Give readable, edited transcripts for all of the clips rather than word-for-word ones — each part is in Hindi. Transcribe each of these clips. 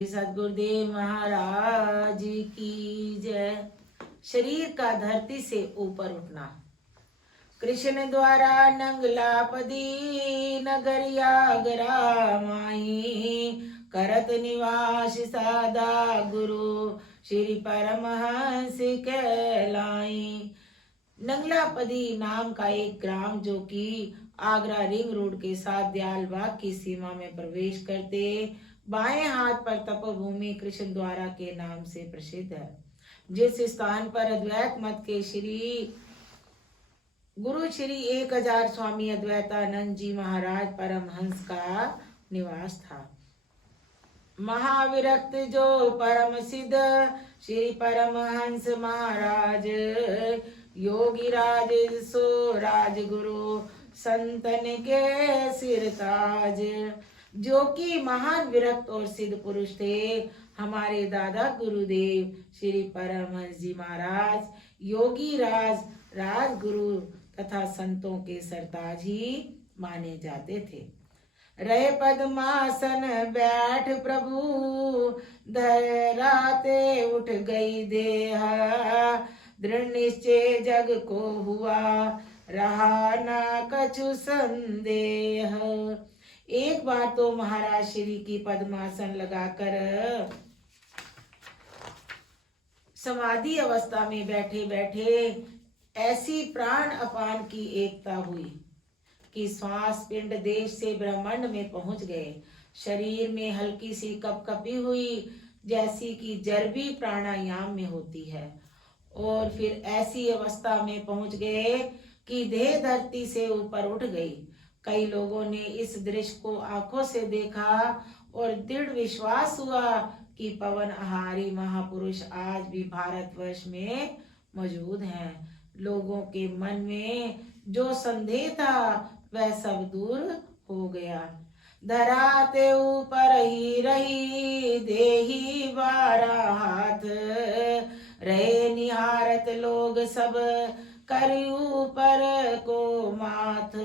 सदगुरुदेव महाराज की जय। शरीर का धरती से ऊपर उठना। कृष्ण द्वारा नंगलापदी नगरिया गरामाई करत निवास सादा गुरु श्री परमहंस कहलाई। नंगलापदी नाम का एक ग्राम जो कि आगरा रिंग रोड के साथ दयालबाग की सीमा में प्रवेश करते बाएं हाथ पर तपोभूमि कृष्ण द्वारा के नाम से प्रसिद्ध है, जिस स्थान पर अद्वैत मत के गुरु श्री 1000 स्वामी अद्वैतानंद जी महाराज परमहंस का निवास था। महाविरक्त जो परम सिद्ध श्री परमहंस महाराज योगी राज सो राजगुरु संतन के सिरताज, जो कि महान विरक्त और सिद्ध पुरुष थे। हमारे दादा गुरुदेव श्री परमहंस जी महाराज योगी राज राजगुरु तथा संतों के सरताज ही माने जाते थे। रहे पद्मासन बैठ प्रभु धराते उठ गई देह, दृढ़ निश्चय जग को हुआ रहा ना कछु संदेह। एक बार तो महाराज श्री की पद्मासन लगाकर समाधि अवस्था में बैठे बैठे ऐसी प्राण अपान की एकता हुई कि श्वास पिंड देश से ब्रह्मांड में पहुंच गए। शरीर में हल्की सी कपकपी हुई जैसी कि जरबी प्राणायाम में होती है, और फिर ऐसी अवस्था में पहुंच गए कि देह धरती से ऊपर उठ गई। कई लोगों ने इस दृश्य को आंखों से देखा और दृढ़ विश्वास हुआ कि पवन आहारी महापुरुष आज भी भारतवर्ष में मौजूद हैं। लोगों के मन में जो संदेह था वह सब दूर हो गया। धराते ऊपर ही रही देही 12 हाथ, रहे निहारत लोग सब कर ऊपर को माथ।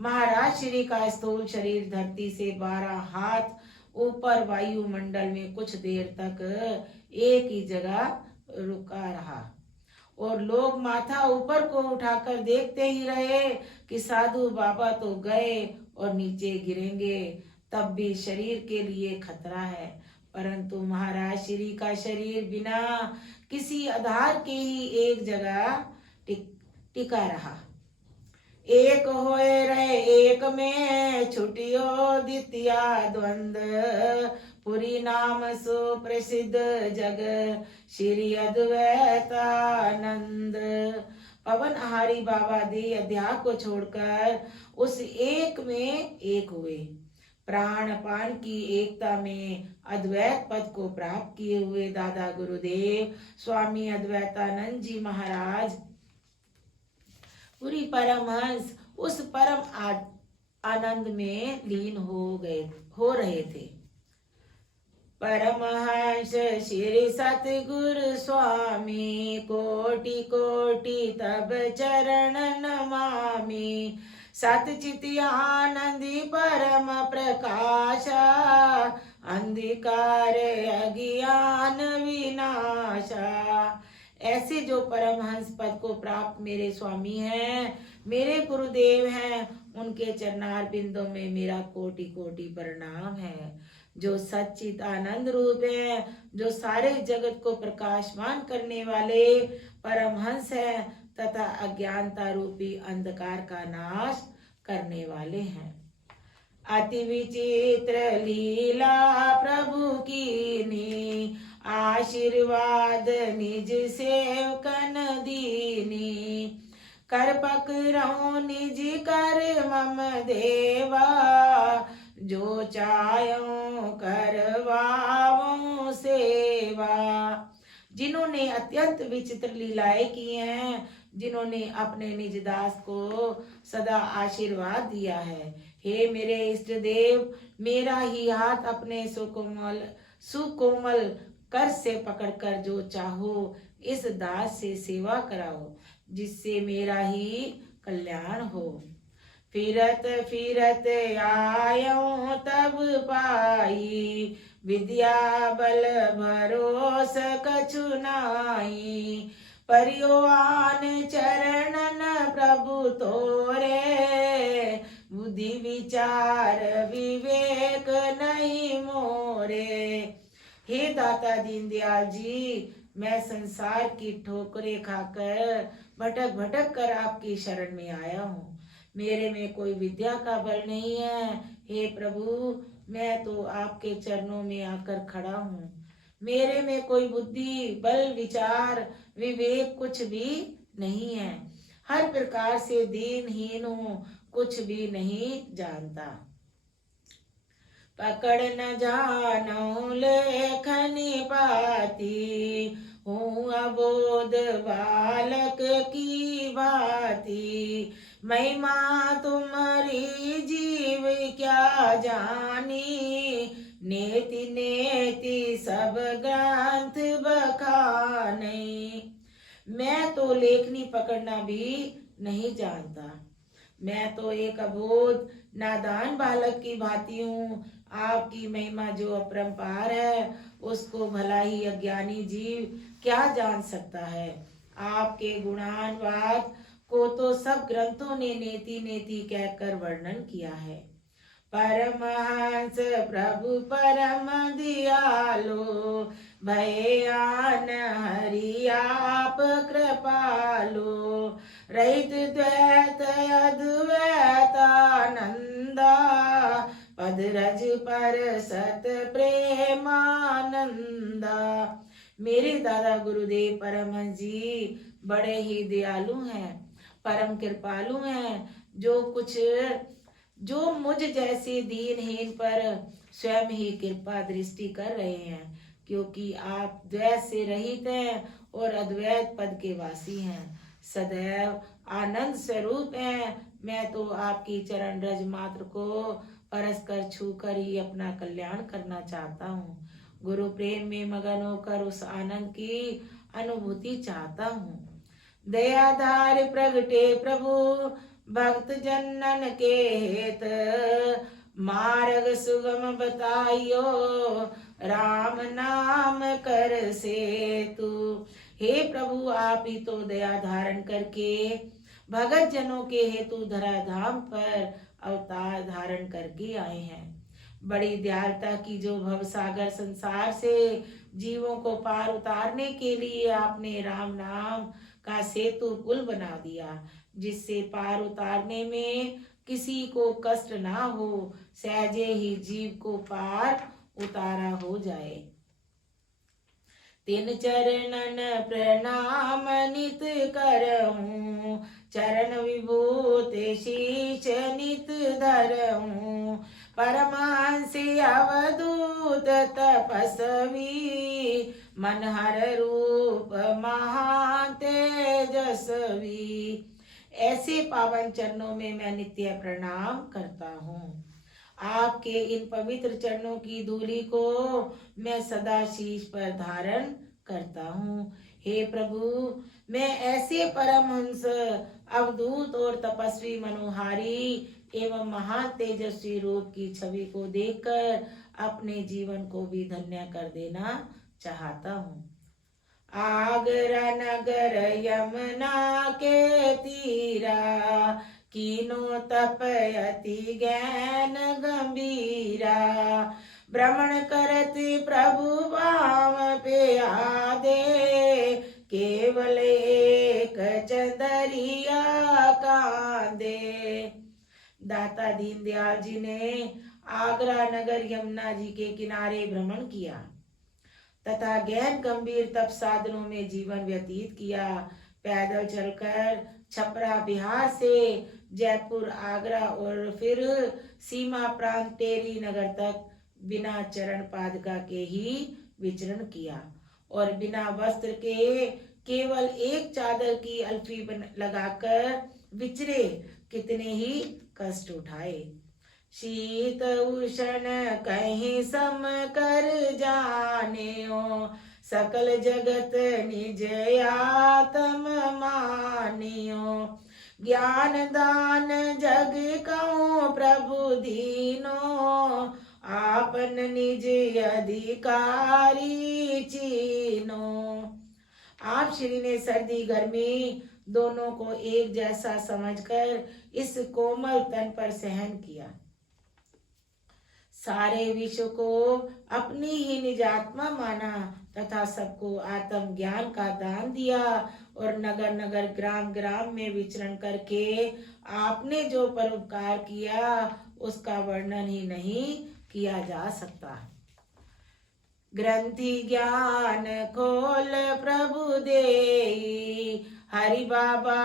महाराज श्री का स्थूल शरीर धरती से 12 हाथ ऊपर वायुमंडल में कुछ देर तक एक ही जगह रुका रहा, और लोग माथा ऊपर को उठाकर देखते ही रहे कि साधु बाबा तो गए और नीचे गिरेंगे, तब भी शरीर के लिए खतरा है। परंतु महाराज श्री का शरीर बिना किसी आधार के ही एक जगह टिका रहा। एक होए रहे एक में छुटियो द्वितीया द्वंद, पुरी नाम सुप्रसिद्ध जग श्री अद्वैतानंद। पवन आहारी बाबा देह अध्यात्म को छोड़कर उस एक में एक हुए। प्राणपान की एकता में अद्वैत पद को प्राप्त किए हुए दादा गुरुदेव स्वामी अद्वैतानंद जी महाराज पूरी परमहंस उस परम आनंद में लीन हो रहे थे। परमहंस श्री सतगुरु स्वामी कोटि कोटि तब चरण नमामि, सतचित आनंदी परम प्रकाशा अंधकार अज्ञान विनाशा। ऐसे जो परमहंस पद को प्राप्त मेरे स्वामी हैं, मेरे गुरुदेव हैं, उनके चरणार बिंदों में मेरा कोटि कोटि प्रणाम है। जो सच्चित आनंद रूप है, जो सारे जगत को प्रकाशमान करने वाले परमहंस हैं तथा अज्ञानता रूपी अंधकार का नाश करने वाले हैं। अति विचित्र लीला प्रभु की नी, आशीर्वाद निज सेवकन दीनी, कर पकड़ो निज कर मम देवा, जो चायो करवाओ सेवा। जिन्होंने अत्यंत विचित्र लीलाएं की हैं, जिन्होंने अपने निज दास को सदा आशीर्वाद दिया है। हे मेरे इष्ट देव, मेरा ही हाथ अपने सुकोमल कर से पकड़कर जो चाहो इस दास से सेवा कराओ, जिससे मेरा ही कल्याण हो। फिरत फिरत आयो तब पाई, विद्या बल भरोस कछु नाई। परियो आन चरणन प्रभु तोरे, बुद्धि विचार विवेक नहीं मोरे। हे दाता दीनदयाल जी, मैं संसार की ठोकरें खाकर भटक भटक कर आपकी शरण में आया हूँ। मेरे में कोई विद्या का बल नहीं है। हे प्रभु, मैं तो आपके चरणों में आकर खड़ा हूँ। मेरे में कोई बुद्धि बल विचार विवेक कुछ भी नहीं है। हर प्रकार से दीनहीन हूँ, कुछ भी नहीं जानता। पकड़ न जानो लेखनी पाती, हूँ अबोध बालक की भांति। महिमा तुम्हारी जीव क्या जानी, नेति नेति सब ग्रंथ बखानी। मैं तो लेखनी पकड़ना भी नहीं जानता। मैं तो एक अबोध नादान बालक की भांति हूँ। आपकी महिमा जो अपरंपार है, उसको भला ही अज्ञानी जीव क्या जान सकता है। आपके गुणानुवाद को तो सब ग्रंथों ने नेति नेति कहकर वर्णन किया है। परमहंस प्रभु परम दयालो, भयान हरि आप कृपालो। रहित द्वैत अद्वैत आनंदा, पद रज पर सत प्रेमानंदा। मेरे दादा गुरुदेव परमहंस जी बड़े ही दयालु हैं, परम कृपालु हैं, जो मुझ जैसे दीनहीन पर स्वयं ही कृपा दृष्टि कर रहे हैं, क्योंकि आप द्वैत से रहित हैं और अद्वैत पद के वासी हैं, सदैव आनंद स्वरूप हैं। मैं तो आपकी चरण रज मात्र को परस्पर छूकर ही अपना कल्याण करना चाहता हूँ। गुरु प्रेम में मगन होकर उस आनंद की अनुभूति चाहता हूँ। दयाधार प्रगटे प्रभु भक्त जनन के हेत, मार्ग सुगम बताइयो राम नाम कर सेतु। हे प्रभु, आप ही तो दया धारण करके भगत जनों के हेतु धराधाम पर अवतार धारण करके आए हैं। बड़ी दयालुता की जो भव सागर संसार से जीवों को पार उतारने के लिए आपने राम नाम का सेतु पुल बना दिया, जिससे पार उतारने में किसी को कष्ट ना हो, सहजे ही जीव को पार उतारा हो जाए। तीन चरणन प्रणाम नित करहूँ, चरण विभूति शीश नित धरहूँ। परमांस अवधूत तपस्वी, मनहर रूप महा तेजस्वी। ऐसे पावन चरणों में मैं नित्य प्रणाम करता हूँ। आपके इन पवित्र चरणों की धूलि को मैं सदा शीश पर धारण करता हूँ। हे प्रभु, मैं ऐसे परमहंस अवधूत और तपस्वी मनोहारी एवं महान तेजस्वी रूप की छवि को देखकर अपने जीवन को भी धन्य कर देना चाहता हूँ। आगरा नगर यमुना के तीरा, कीनो तपयति ज्ञान गंभीरा। भ्रमण करति प्रभु भाव पे आदे, केवल एक चंदरिया कांदे। दाता दीनदयाल जी ने आगरा नगर यमुना जी के किनारे भ्रमण किया तथा गहन गंभीर तप साधनों में जीवन व्यतीत किया। पैदल चलकर छपरा बिहार से जयपुर आगरा और फिर सीमा प्रांत टेरी नगर तक बिना चरण पादुका के ही विचरण किया और बिना वस्त्र के केवल एक चादर की अल्फी लगाकर विचरे। कितने ही कष्ट उठाए। शीत उष्ण कहीं सम कर जानेओ, सकल जगत निज आत्म मानियो। ज्ञान दान जग कहो प्रभु दीनो, आपन निज अधिकारी चीनो। आप श्री ने सर्दी गर्मी दोनों को एक जैसा समझकर इस कोमल तन पर सहन किया। सारे विश्व को अपनी ही निजात्मा माना तथा सबको आत्म ज्ञान का दान दिया, और नगर नगर ग्राम ग्राम में विचरण करके आपने जो परोपकार किया उसका वर्णन ही नहीं किया जा सकता। ग्रंथि ज्ञान खोल प्रभु देई, हरि बाबा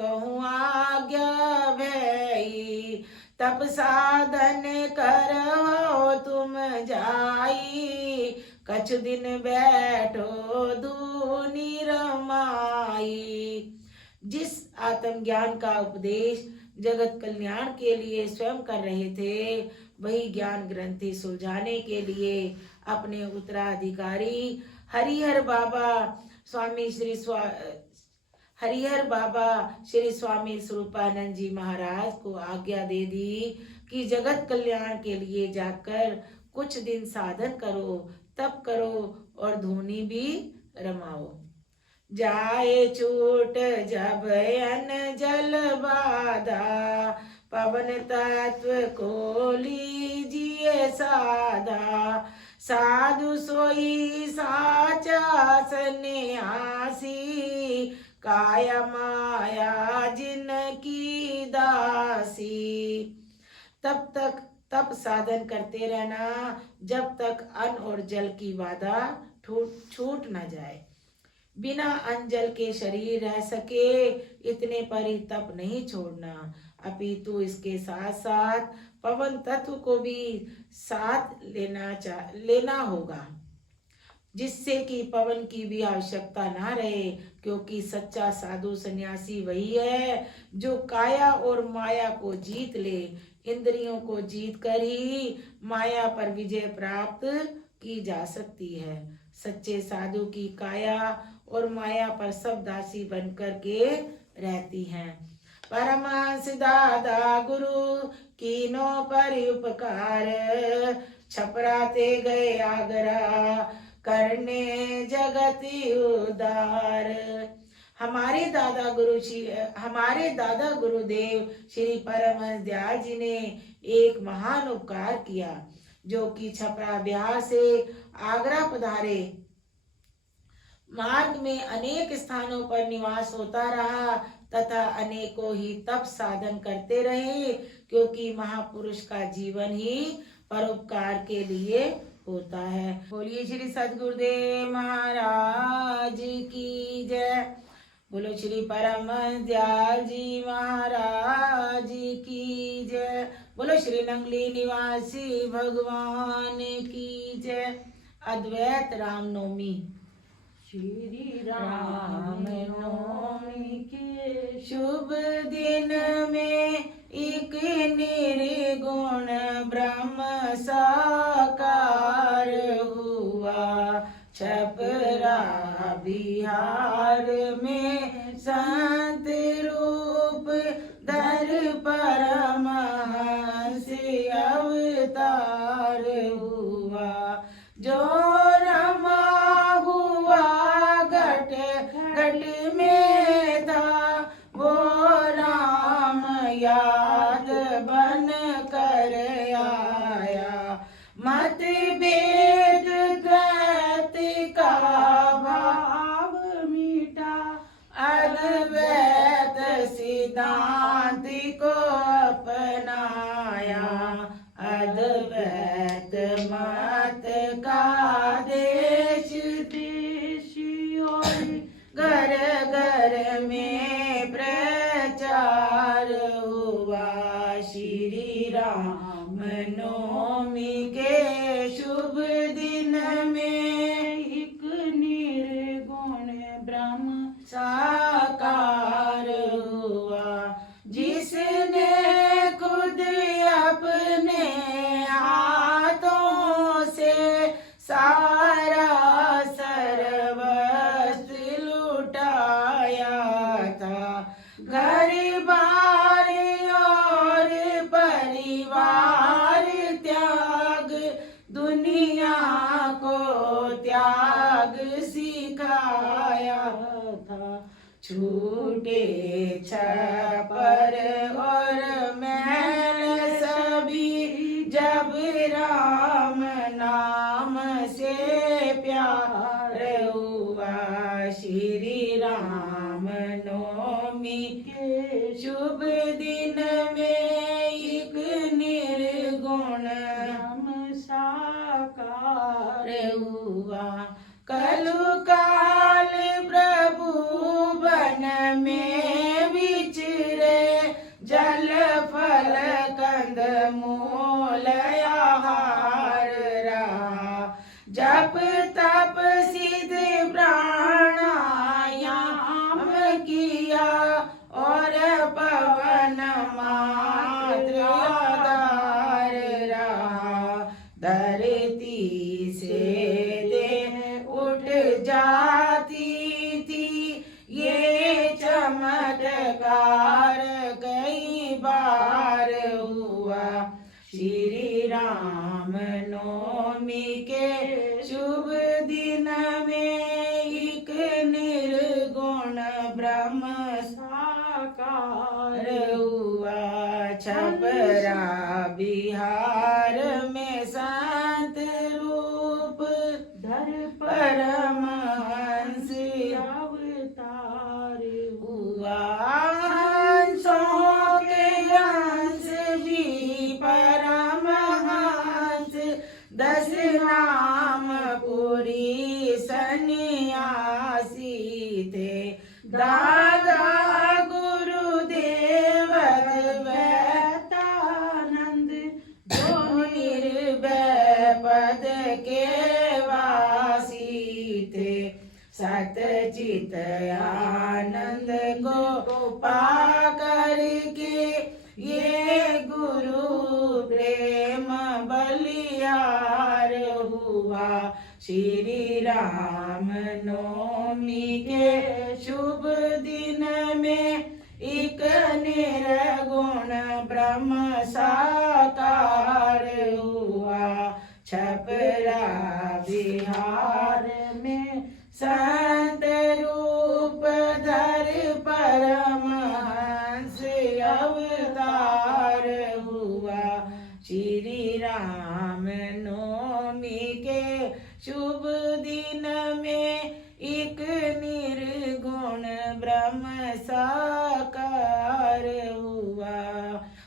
कहूँ आज्ञा भई, तप साधन करो तुम जाई, कछु दिन बैठो दूनी रमाई। जिस आत्मज्ञान का उपदेश जगत कल्याण के लिए स्वयं कर रहे थे, वही ज्ञान ग्रंथि सुलझाने के लिए अपने उत्तराधिकारी हरिहर बाबा श्री स्वामी स्वरूपानंद जी महाराज को आज्ञा दे दी कि जगत कल्याण के लिए जाकर कुछ दिन साधन करो, तप करो और धूनी भी रमाओ। जाए छूट जब अन जल बाधा, पवन तत्व को लीजिए साधा, साधु सोई साचा सन्यासी, काया माया जिनकी दासी। तप साधन करते रहना जब तक अन्न और जल की बाधा छूट न जाए। बिना अन्न जल के शरीर रह सके इतने पर ही तप नहीं छोड़ना, अपितु इसके साथ साथ पवन तत्व को भी साथ लेना होगा, जिससे कि पवन की भी आवश्यकता ना रहे, क्योंकि सच्चा साधु सन्यासी वही है जो काया और माया को जीत ले। इंद्रियों को जीत कर ही माया पर विजय प्राप्त की जा सकती है। सच्चे साधु की काया और माया पर सब दासी बनकर के रहती हैं। परमहंस दादा गुरु कीनो पर उपकार, छपराते गए आगरा करने जगत उदार। हमारे दादा गुरुदेव श्री परमहंस दयाल जी ने एक महान उपकार किया, जो कि छपरा बिहार से आगरा पधारे। मार्ग में अनेक स्थानों पर निवास होता रहा तथा अनेकों ही तप साधन करते रहे, क्योंकि महापुरुष का जीवन ही परोपकार के लिए होता है। बोलिए श्री सद्गुरुदेव महाराज की जय। बोलो श्री परमहंस दयाल जी महाराज की जय। बोलो श्री नंगली निवासी भगवान की जय। अद्वैत रामनवमी। श्री राम नवमी के शुभ दिन में एक निर्गुण ब्रह्म साकार हुआ, छपरा बिहार में संत रूप धर परमहंस अवतार हुआ। जो रमा हुआ घट घट में था, वो राम याद बन कर आया। मत भेद द्वैत का भाव मीठा, अद्वैत सिद्धांत को अपनाया। अद्वैत मत का देश देश और घर घर में प्रचार हुआ। श्री राम नवमी के शुभ दिन में एक निर्गुण ब्रह्म साकार हुआ, जिसने खुद अपने हाथों दुनिया को त्याग सिखाया था। छूटे छपर और मैल सभी जब राम नाम से प्यार हुआ। श्री राम नवमी के शुभ दिन में एक निर्गुण ब्रह्म साकार हुआ। कलु काल प्रभु वन में विचरे, जल फल कंद मूल आहार रहा। जप तप सिद्ध प्राणायाम किया, और पवन मात्र आधार रहा। धरती से देह उठ जाती थी, ये चमत्कार कई बार हुआ। श्री राम नवमी के शुभ दिन में एक निर्गुण ब्रह्म साकार हुआ। छपरा बिहार में संत रूप धर परमहंस अवतार हुआ। हंसों के हंस भी परमहंस, 10 नाम पुरी सन्यासी थे। दादा गुरुदेव अद्वैतानंद, जो निर्भय पद के वासी थे। सतचित आनंद को पा करके ये गुरु प्रेम बलिहार हुआ। श्री राम नवमी के शुभ दिन में एक निर्गुण ब्रह्म साकार हुआ। छपरा बिहार में संत रूप धर परमहंस अवतार हुआ। श्री राम नवमी के शुभ दिन में एक निर्गुण ब्रह्म साकार हुआ।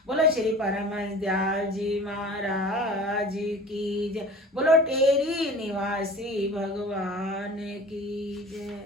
बोलो श्री परमहंस दयाल जी महाराज की जय। बोलो टेरी निवासी भगवान की जय।